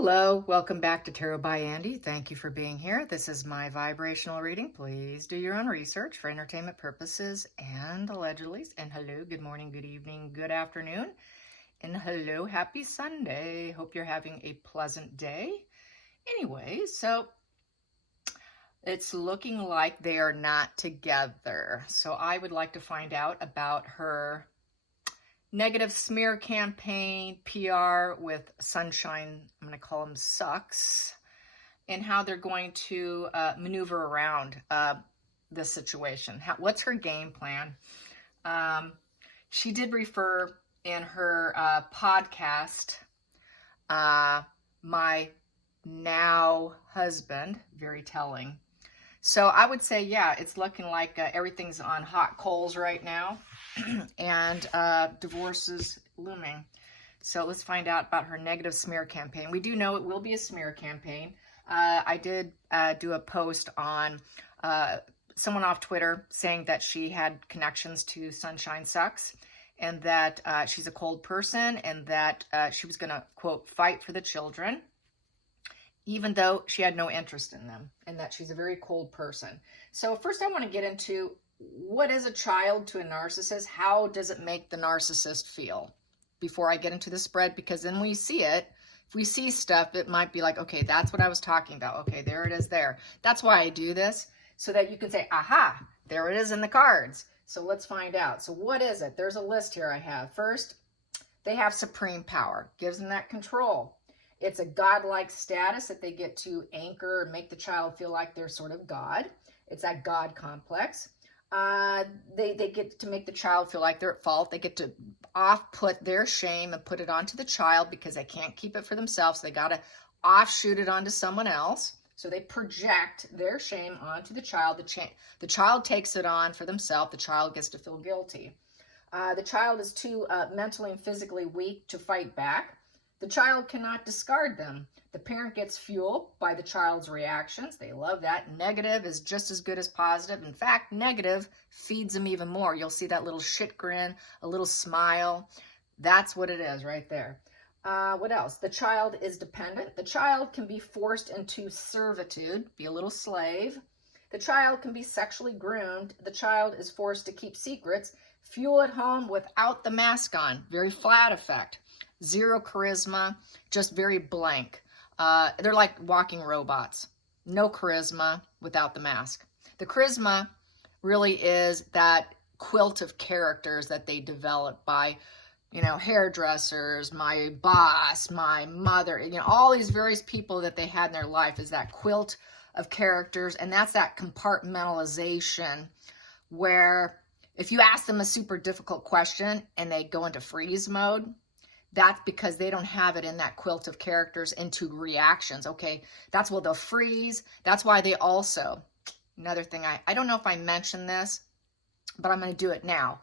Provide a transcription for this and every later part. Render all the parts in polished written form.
Hello, welcome back to Tarot by Andy. Thank you for being here. This is my vibrational reading. Please do your own research for entertainment purposes and allegedly. And hello, good morning, good evening, good afternoon. And hello, happy Sunday. Hope you're having a pleasant day. Anyway, so it's looking like they are not together. So I would like to find out about her negative smear campaign, PR with Sunshine, I'm going to call them sucks, and how they're going to maneuver around this situation. What's her game plan? She did refer in her podcast, my now husband, very telling. So I would say, yeah, it's looking like everything's on hot coals right now. And divorce is looming. So let's find out about her negative smear campaign. We do know it will be a smear campaign. I did do a post on someone off Twitter saying that she had connections to Sunshine Sucks and that she's a cold person and that she was going to, quote, fight for the children, even though she had no interest in them, and that she's a very cold person. So first I want to get into what is a child to a narcissist? How does it make the narcissist feel? Before I get into the spread, because then we see it. If we see stuff, it might be like, okay, that's what I was talking about. Okay, there it is there. That's why I do this, so that you can say, aha, there it is in the cards. So let's find out. So what is it? There's a list here I have. First, they have supreme power. Gives them that control. It's a godlike status that they get to anchor and make the child feel like they're sort of God. It's that God complex. They get to make the child feel like they're at fault. They get to off-put their shame and put it onto the child because they can't keep it for themselves. They got to offshoot it onto someone else. So they project their shame onto the child. The child takes it on for themselves. The child gets to feel guilty. The child is too mentally and physically weak to fight back. The child cannot discard them. The parent gets fuel by the child's reactions. They love that. Negative is just as good as positive. In fact, negative feeds them even more. You'll see that little shit grin, a little smile. That's what it is right there. What else? The child is dependent. The child can be forced into servitude, be a little slave. The child can be sexually groomed. The child is forced to keep secrets. Fuel at home without the mask on. Very flat effect. Zero charisma, just very blank. They're like walking robots. No charisma without the mask. The charisma really is that quilt of characters that they develop by, hairdressers, my boss, my mother, all these various people that they had in their life is that quilt of characters. And that's that compartmentalization where if you ask them a super difficult question and they go into freeze mode, that's because they don't have it in that quilt of characters into reactions. Okay, that's why they'll freeze. That's why they also, another thing, I don't know if I mentioned this, but I'm going to do it now.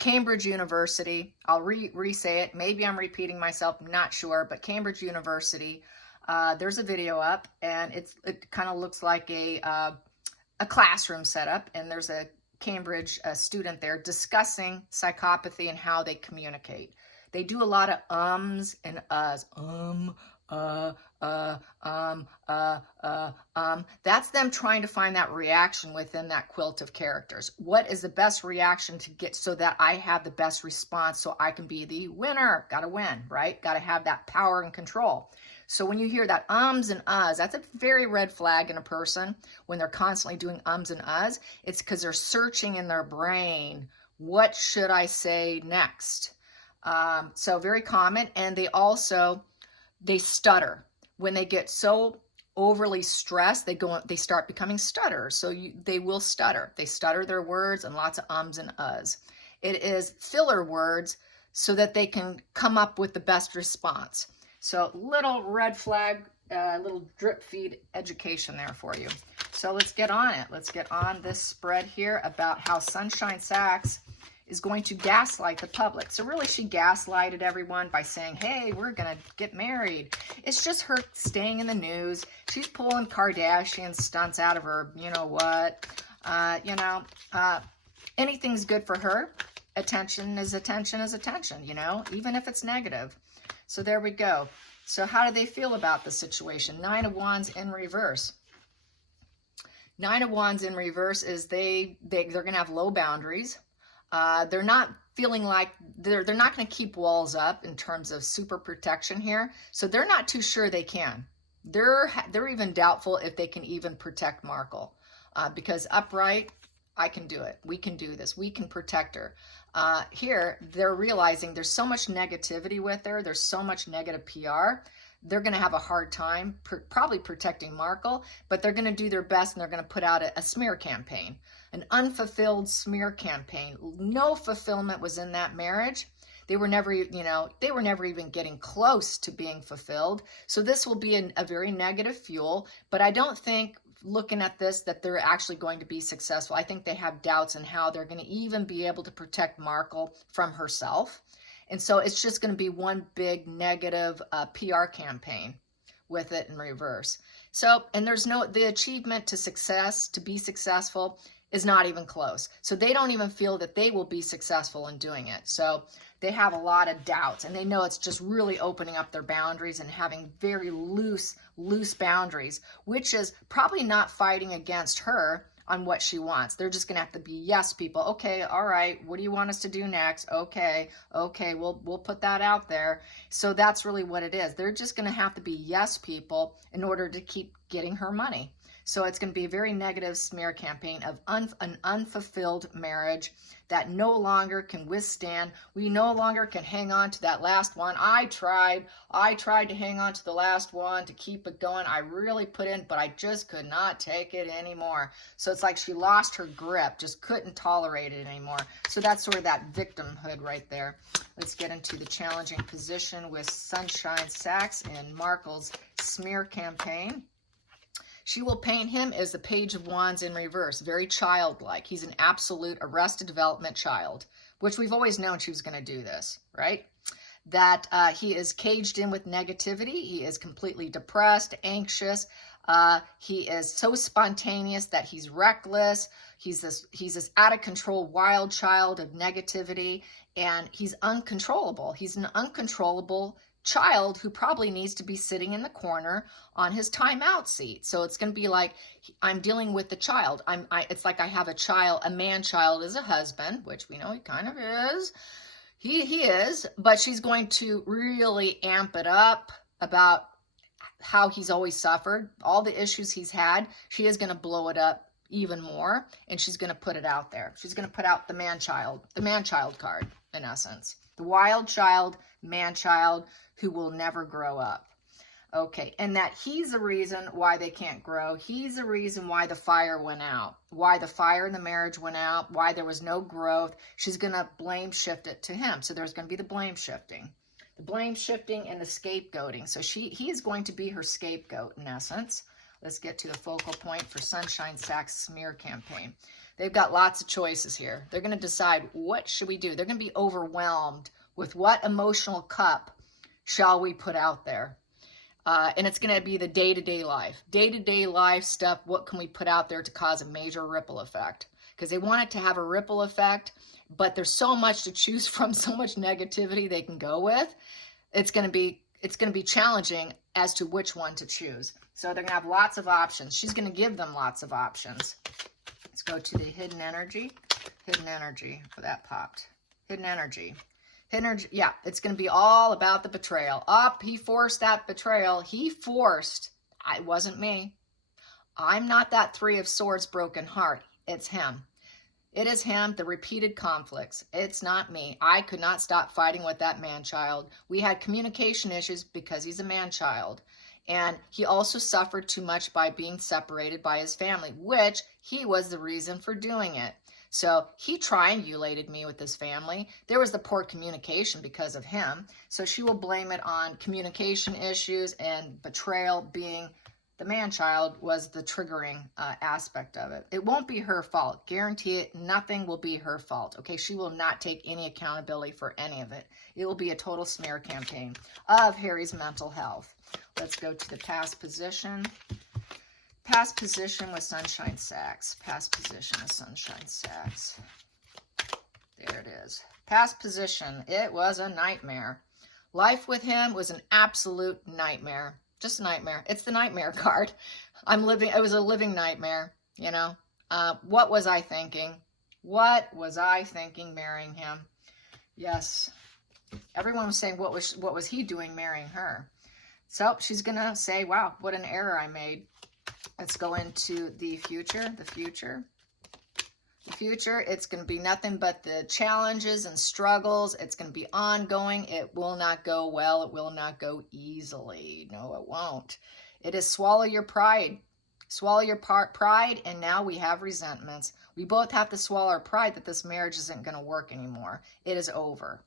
Cambridge University, I'll re-say it. Maybe I'm repeating myself, I'm not sure, but Cambridge University, there's a video up, and it kind of looks like a classroom setup, and there's a Cambridge student there discussing psychopathy and how they communicate. They do a lot of ums and uhs. That's them trying to find that reaction within that quilt of characters. What is the best reaction to get so that I have the best response so I can be the winner? Got to win, right? Got to have that power and control. So when you hear that ums and uhs, that's a very red flag in a person when they're constantly doing ums and uhs. It's because they're searching in their brain, what should I say next? So very common. And they stutter. When they get so overly stressed, they start becoming stutterers. So they will stutter. They stutter their words and lots of ums and uhs. It is filler words so that they can come up with the best response. So little red flag, little drip feed education there for you. So let's get on it. Let's get on this spread here about how Sunshine Sacks is going to gaslight the public. So really she gaslighted everyone by saying, hey, we're going to get married. It's just her staying in the news. She's pulling Kardashian stunts out of her, what. Anything's good for her. Attention is attention is attention, even if it's negative. So there we go. So how do they feel about the situation? 9 of Wands in reverse. 9 of Wands in reverse is they're going to have low boundaries. They're not feeling like they're not going to keep walls up in terms of super protection here. So they're not too sure they can. They're even doubtful if they can even protect Markle, because upright, I can do it. We can do this. We can protect her. Here, they're realizing there's so much negativity with her. There's so much negative PR. They're going to have a hard time probably protecting Markle, but they're going to do their best, and they're going to put out a smear campaign, an unfulfilled smear campaign. No fulfillment was in that marriage. They were never, they were never even getting close to being fulfilled. So this will be a very negative fuel, but I don't think, looking at this, that they're actually going to be successful. I think they have doubts in how they're going to even be able to protect Markle from herself. And so it's just going to be one big negative PR campaign with it in reverse. So, and the achievement to success, to be successful, is not even close. So they don't even feel that they will be successful in doing it. So they have a lot of doubts, and they know it's just really opening up their boundaries and having very loose boundaries, which is probably not fighting against her on what she wants. They're just going to have to be yes people. Okay, all right, what do you want us to do next? Okay, we'll put that out there. So that's really what it is. They're just going to have to be yes people in order to keep getting her money. So it's going to be a very negative smear campaign of an unfulfilled marriage that no longer can withstand. We no longer can hang on to that last one. I tried to hang on to the last one to keep it going. I really put in, but I just could not take it anymore. So it's like she lost her grip, just couldn't tolerate it anymore. So that's sort of that victimhood right there. Let's get into the challenging position with Sunshine Sachs in Markle's smear campaign. She will paint him as the Page of Wands in reverse, very childlike. He's an absolute Arrested Development child, which we've always known she was going to do this, right? That he is caged in with negativity. He is completely depressed, anxious. He is so spontaneous that he's reckless. He's this out of control, wild child of negativity, and he's uncontrollable. He's an uncontrollable child who probably needs to be sitting in the corner on his timeout seat. So it's going to be like, I'm dealing with the child. It's like I have a man-child as a husband, which we know he kind of is. He is, but she's going to really amp it up about how he's always suffered, all the issues he's had. She is going to blow it up even more, and she's going to put it out there. She's going to put out the man-child card, in essence. The wild child, man-child, who will never grow up. Okay, and that he's the reason why they can't grow. He's the reason why the fire went out, why the fire in the marriage went out, why there was no growth. She's going to blame shift it to him. So there's going to be the blame shifting. The blame shifting and the scapegoating. So he is going to be her scapegoat, in essence. Let's get to the focal point for Sunshine Sachs smear campaign. They've got lots of choices here. They're going to decide, what should we do? They're going to be overwhelmed with what emotional cup shall we put out there? And it's going to be the day-to-day life stuff. What can we put out there to cause a major ripple effect? Because they want it to have a ripple effect, but there's so much to choose from, so much negativity they can go with. It's going to be challenging as to which one to choose. So they're going to have lots of options. She's going to give them lots of options. Let's go to the hidden energy. Hidden energy. Oh, that popped. Hidden energy. Yeah, it's going to be all about the betrayal. He forced that betrayal. It wasn't me. I'm not that 3 of Swords broken heart. It's him. It is him, the repeated conflicts. It's not me. I could not stop fighting with that man-child. We had communication issues because he's a man-child. And he also suffered too much by being separated by his family, which he was the reason for doing it. So he triangulated me with his family. There was the poor communication because of him. So she will blame it on communication issues, and betrayal being the man-child was the triggering aspect of it. It won't be her fault. Guarantee it. Nothing will be her fault. Okay, she will not take any accountability for any of it. It will be a total smear campaign of Harry's mental health. Let's go to the past position. Past position with Sunshine Sachs. Past position with Sunshine Sachs. There it is. Past position. It was a nightmare. Life with him was an absolute nightmare. Just a nightmare. It's the nightmare card. It was a living nightmare, you know. What was I thinking? What was I thinking marrying him? Yes. Everyone was saying, what was he doing marrying her? So she's going to say, wow, what an error I made. Let's go into the future. The future, it's going to be nothing but the challenges and struggles. It's going to be ongoing. It will not go well. It will not go easily. No, it won't. It is swallow your pride. Swallow your pride, and now we have resentments. We both have to swallow our pride that this marriage isn't going to work anymore. It is over.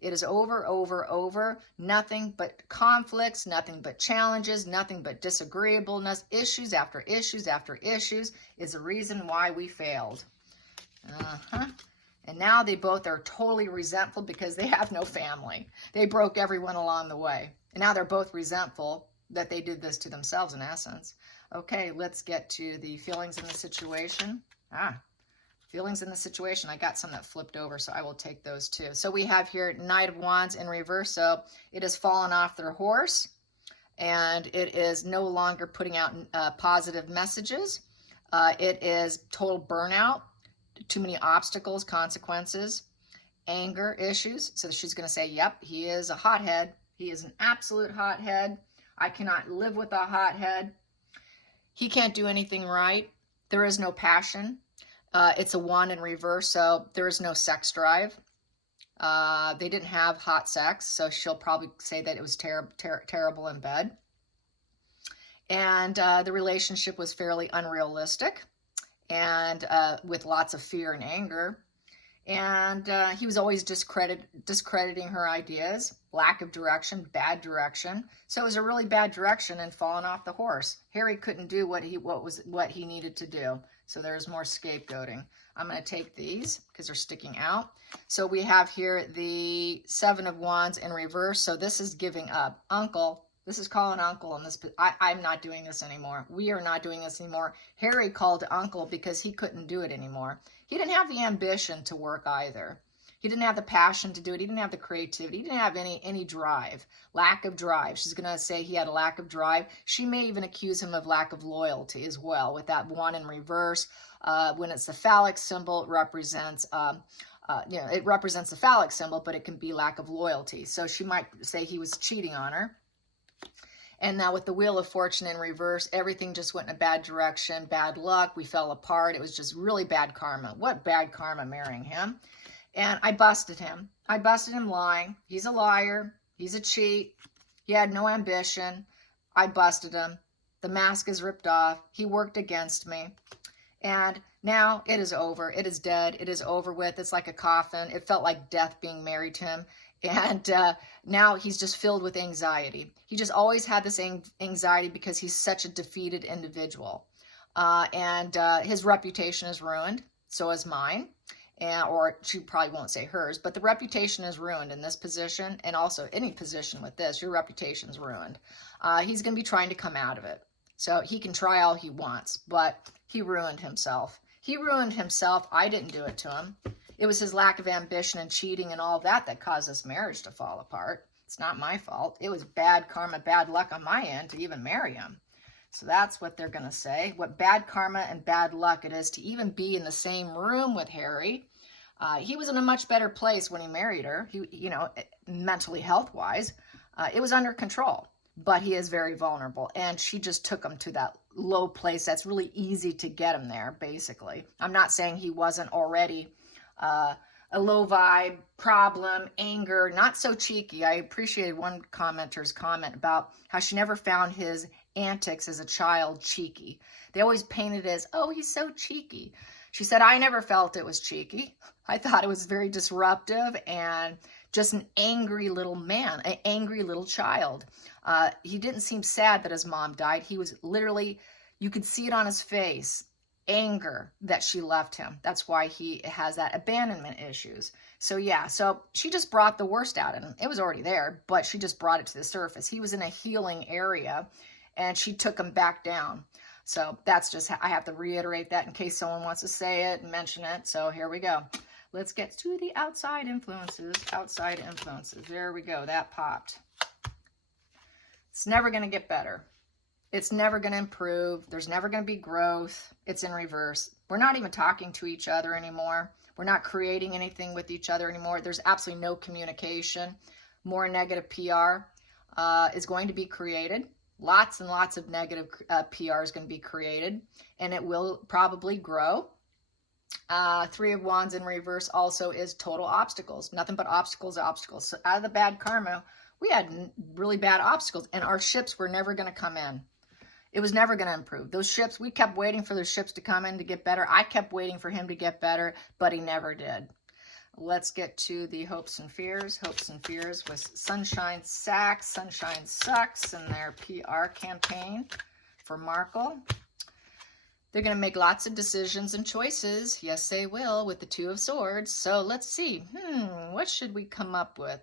It is over, over, over. Nothing but conflicts, nothing but challenges, nothing but disagreeableness, issues after issues after issues is the reason why we failed. And now they both are totally resentful because they have no family. They broke everyone along the way. And now they're both resentful that they did this to themselves in essence. Okay, let's get to the feelings in the situation. Feelings in the situation. I got some that flipped over, so I will take those too. So we have here Knight of Wands in reverse. So it has fallen off their horse, and it is no longer putting out positive messages. It is total burnout, too many obstacles, consequences, anger issues. So she's going to say, yep, he is a hothead. He is an absolute hothead. I cannot live with a hothead. He can't do anything right. There is no passion. It's a wand in reverse, so there is no sex drive. They didn't have hot sex, so she'll probably say that it was terrible in bed. And the relationship was fairly unrealistic and with lots of fear and anger. And he was always discrediting her ideas, lack of direction, bad direction. So it was a really bad direction and falling off the horse. Harry couldn't do what he needed to do. So there's more scapegoating. I'm going to take these because they're sticking out. So we have here the Seven of Wands in reverse. So this is giving up. Uncle. This is calling uncle on this. I'm not doing this anymore. We are not doing this anymore. Harry called uncle because he couldn't do it anymore. He didn't have the ambition to work either. He didn't have the passion to do it. He didn't have the creativity. He didn't have any drive. Lack of drive. She's going to say he had a lack of drive. She may even accuse him of lack of loyalty as well with that one in reverse. When it's the phallic symbol, it represents it represents the phallic symbol, but it can be lack of loyalty. So she might say he was cheating on her. And now with the Wheel of Fortune in reverse, everything just went in a bad direction, bad luck. We fell apart. It was just really bad karma. What bad karma marrying him? And I busted him. I busted him lying. He's a liar. He's a cheat. He had no ambition. I busted him. The mask is ripped off. He worked against me. And now it is over. It is dead. It is over with. It's like a coffin. It felt like death being married to him. And now he's just filled with anxiety. He just always had this anxiety because he's such a defeated individual. And his reputation is ruined. So is mine. Or she probably won't say hers, but the reputation is ruined in this position, and also any position with this, your reputation's ruined. He's going to be trying to come out of it. So he can try all he wants, but he ruined himself. He ruined himself. I didn't do it to him. It was his lack of ambition and cheating and all that caused this marriage to fall apart. It's not my fault. It was bad karma, bad luck on my end to even marry him. So that's what they're going to say. What bad karma and bad luck it is to even be in the same room with Harry. He was in a much better place when he married her, mentally health-wise. It was under control, but he is very vulnerable. And she just took him to that low place that's really easy to get him there, basically. I'm not saying he wasn't already a low vibe, problem, anger, not so cheeky. I appreciated one commenter's comment about how she never found his antics as a child cheeky. They always painted it as, oh, he's so cheeky. She said, I never felt it was cheeky. I thought it was very disruptive and just an angry little man, an angry little child. He didn't seem sad that his mom died. He was literally, you could see it on his face, anger that she left him. That's why he has that abandonment issues. So yeah, so she just brought the worst out of him. It was already there, but she just brought it to the surface. He was in a healing area and she took him back down. So that's just, I have to reiterate that in case someone wants to say it and mention it. So here we go. Let's get to the outside influences. Outside influences. There we go. That popped. It's never going to get better. It's never going to improve. There's never going to be growth. It's in reverse. We're not even talking to each other anymore. We're not creating anything with each other anymore. There's absolutely no communication. More negative PR is going to be created. Lots and lots of negative PR is going to be created, and it will probably grow. Three of Wands in reverse also is total obstacles. Nothing but obstacles, obstacles. So out of the bad karma, we had really bad obstacles, and our ships were never going to come in. It was never going to improve. Those ships, we kept waiting for those ships to come in to get better. I kept waiting for him to get better, but he never did. Let's get to the hopes and fears. Hopes and fears with Sunshine Sacks, Sunshine Sucks, and their PR campaign for Markle. They're going to make lots of decisions and choices. Yes, they will, with the Two of Swords. So let's see. What should we come up with?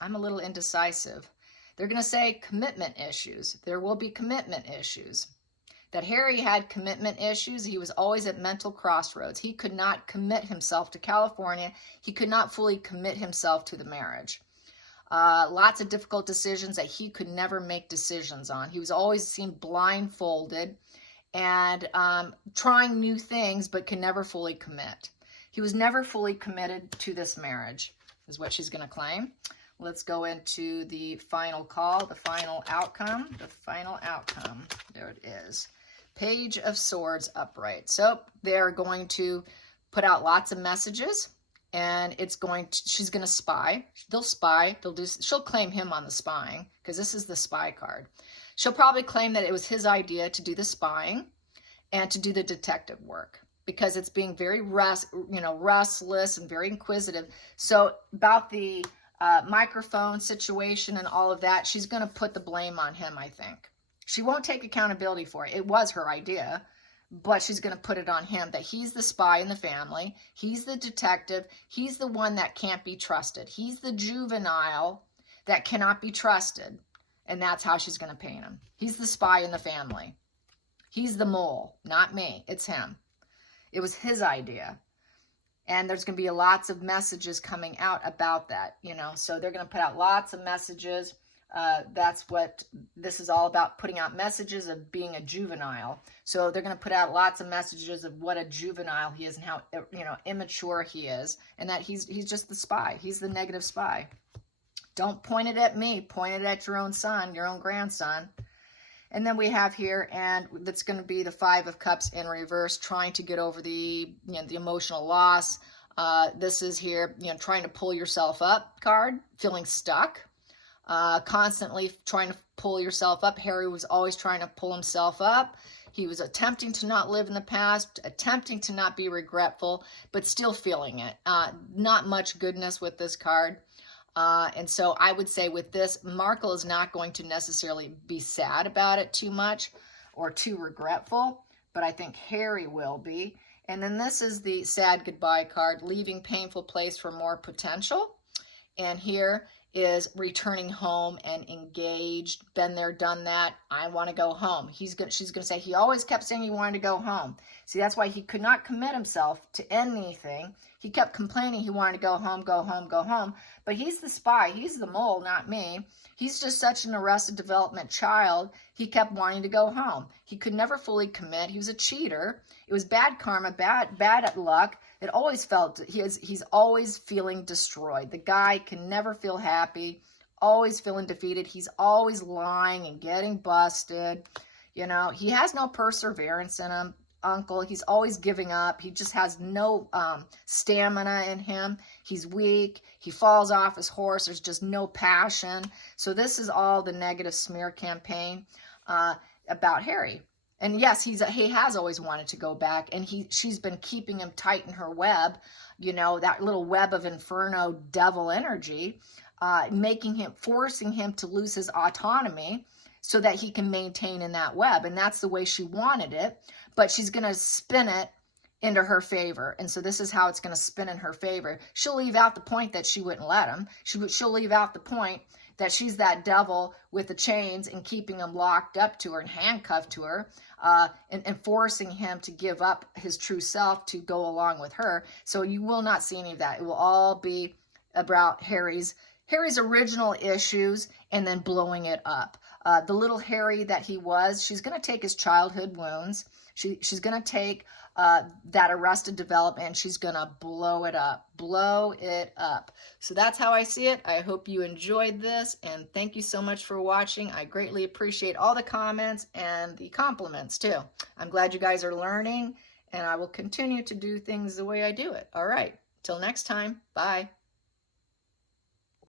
I'm a little indecisive. They're going to say commitment issues. There will be commitment issues. That Harry had commitment issues. He was always at mental crossroads. He could not commit himself to California. He could not fully commit himself to the marriage. Lots of difficult decisions that he could never make decisions on. He was always seemed blindfolded and trying new things, but can never fully commit. He was never fully committed to this marriage, is what she's going to claim. Let's go into the final call, the final outcome, There it is. Page of Swords upright. So they're going to put out lots of messages, and she's going to spy. They'll spy. She'll claim him on the spying, because this is the spy card. She'll probably claim that it was his idea to do the spying and to do the detective work, because it's being very restless and very inquisitive. So about the microphone situation and all of that, she's going to put the blame on him, I think. She won't take accountability for it. It was her idea, but she's going to put it on him, that he's the spy in the family. He's the detective. He's the one that can't be trusted. He's the juvenile that cannot be trusted. And that's how she's going to paint him. He's the spy in the family. He's the mole, not me. It's him. It was his idea. And there's going to be lots of messages coming out about that, So they're going to put out lots of messages. That's what this is all about, putting out messages of being a juvenile. So they're going to put out lots of messages of what a juvenile he is and how, immature he is. And that he's just the spy. He's the negative spy. Don't point it at me. Point it at your own son, your own grandson. And then we have here, and that's going to be the Five of Cups in reverse, trying to get over the emotional loss. This is here, trying to pull yourself up card, feeling stuck, constantly trying to pull yourself up. Harry was always trying to pull himself up. He was attempting to not live in the past, attempting to not be regretful, but still feeling it. Not much goodness with this card. And so I would say with this, Markle is not going to necessarily be sad about it too much or too regretful, but I think Harry will be. And then this is the sad goodbye card, leaving painful place for more potential. And here is returning home and engaged, been there, done that. I want to go home. She's going to say he always kept saying he wanted to go home. See, that's why he could not commit himself to anything. He kept complaining he wanted to go home, go home, go home. But he's the spy. He's the mole, not me. He's just such an arrested development child. He kept wanting to go home. He could never fully commit. He was a cheater. It was bad karma, bad luck. It always felt, he's always feeling destroyed. The guy can never feel happy, always feeling defeated. He's always lying and getting busted. He has no perseverance in him. Uncle, he's always giving up. He just has no stamina in him. He's weak. He falls off his horse. There's just no passion. So this is all the negative smear campaign about Harry. And yes, he has always wanted to go back, and she's been keeping him tight in her web, that little web of inferno devil energy, forcing him to lose his autonomy so that he can maintain in that web. And that's the way she wanted it. But she's going to spin it into her favor. And so this is how it's going to spin in her favor. She'll leave out the point that she wouldn't let him. She'll leave out the point that she's that devil with the chains and keeping him locked up to her and handcuffed to her, and forcing him to give up his true self to go along with her. So you will not see any of that. It will all be about Harry's original issues and then blowing it up. The little Harry that he was, she's going to take his childhood wounds. She's going to take that arrested development, and she's going to blow it up. So that's how I see it. I hope you enjoyed this, and thank you so much for watching. I greatly appreciate all the comments and the compliments too. I'm glad you guys are learning, and I will continue to do things the way I do it. All right, till next time, bye.